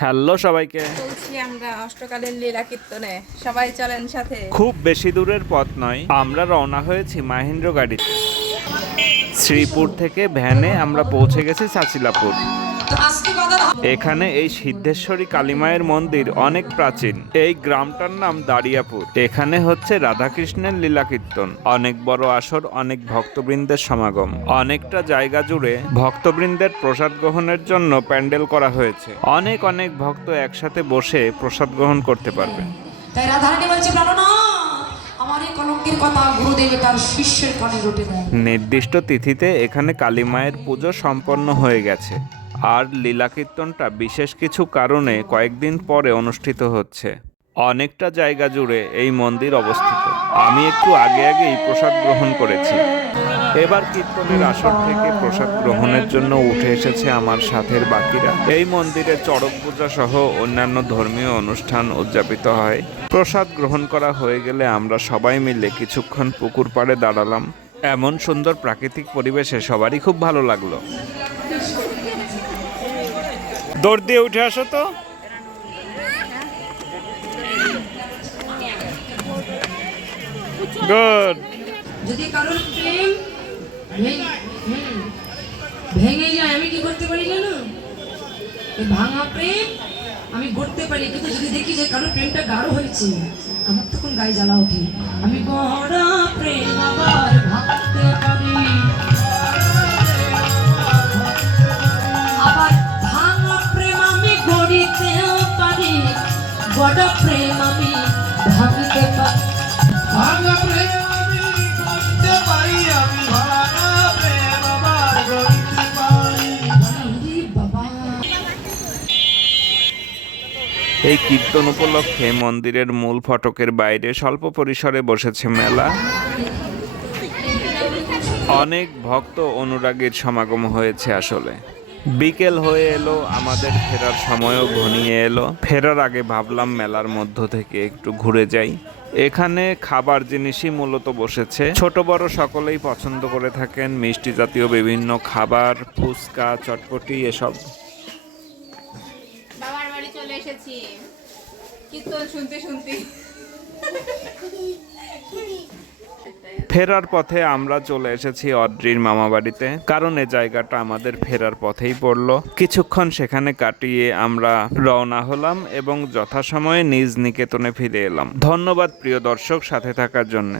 Hello সবাইকে। চলছি আমরা অষ্টকালীন লীলা কীর্তনে। সবাই চলেন সাথে। খুব বেশি দূরের পথ নয় আমরা রওনা হয়েছি মাহেন্দ্র গাড়িতে শ্রীপুর থেকে ভ্যানে আমরা পৌঁছে গেছি চাচিলাপুর এখানে এই সিদ্ধেশ্বরী কালীমায়ের মন্দির অনেক প্রাচীন। এই গ্রামটার নাম দাঁড়িয়াপুর। এখানে হচ্ছে রাধাকৃষ্ণের লীলা কীর্তন অনেক বড় আসর অনেক ভক্তবৃন্দের সমাগম। অনেকটা জায়গা জুড়ে ভক্তবৃন্দের প্রসাদ গ্রহণের জন্য প্যান্ডেল করা হয়েছে। অনেক অনেক ভক্ত একসাথে বসে প্রসাদ গ্রহণ করতে পারবে। তাই রাধারানী বলছে আমার এই কলঙ্কের কথা গুরুদেব তার শিষ্যের কানে রটে দেয় নির্দিষ্ট তিথিতে এখানে কালী মায়ের পুজো সম্পন্ন হয়ে গেছে। আর লীলা কীর্তনটা বিশেষ কিছু কারণে কয়েকদিন পরে অনুষ্ঠিত হচ্ছে। অনেকটা জায়গা জুড়ে এই মন্দির অবস্থিত। আমি একটু আগে আগেই প্রসাদ গ্রহণ করেছি। এবার কীর্তনের আসর থেকে প্রসাদ গ্রহণের জন্য উঠে এসেছে আমার সাথের বাকিরা। এই মন্দিরে চড়ক পূজা সহ অন্যান্য ধর্মীয় অনুষ্ঠান উদযাপিত হয়। প্রসাদ গ্রহণ করা হয়ে গেলে আমরা সবাই মিলে কিছুক্ষণ পুকুর পাড়ে দাঁড়ালাম। এমন সুন্দর প্রাকৃতিক পরিবেশে সবারই খুব ভালো লাগল। দৌড় দিয়ে উঠে আসো তো। গুড যদি কারোর প্রেম ভেঙে যায়, আমি কি করতে পারি জানো? ভাঙা প্রেম আমি গড়তে পারি, কিন্তু যদি দেখি যে কারোর প্রেমটা গাঢ় হয়েছে, আমার তখন গায়ে জ্বালা ওঠে। আমি গড়া প্রেম আবার ভাঙতে পারি। গড়া প্রেম আমি ভাঙতে ভাঙা প্রেম আমি করতে পারি আমি ভাঙা প্রেম আমার গড়িতে পারি। এই কীর্তন উপলক্ষে মন্দিরের মূল ফটকের বাইরে স্বল্প পরিসরে বসেছে মেলা। অনেক ভক্ত অনুরাগীর সমাগম হয়েছে আসলে। বিকেল হয়ে এলো, আমাদের ফেরার সময়ও ঘনিয়ে এলো। ফেরার আগে ভাবলাম মেলার মধ্য থেকে একটু ঘুরে যাই। এখানে খাবার জিনিসই মূলত বসেছে। ছোট বড় সকলেই পছন্দ করে থাকেন, মিষ্টি জাতীয় বিভিন্ন খাবার, ফুচকা, চটপটি, এসব। শুনতে শুনতে। ফেরার পথে আমরা চলে এসেছি অদ্রির মামা বাড়িতে কারণ এ জায়গাটা আমাদের ফেরার পথেই পড়ল। কিছুক্ষণ সেখানে কাটিয়ে আমরা রওনা হলাম এবং যথাসময়ে নিজ নিকেতনে ফিরে এলাম। ধন্যবাদ প্রিয় দর্শক সাথে থাকার জন্য।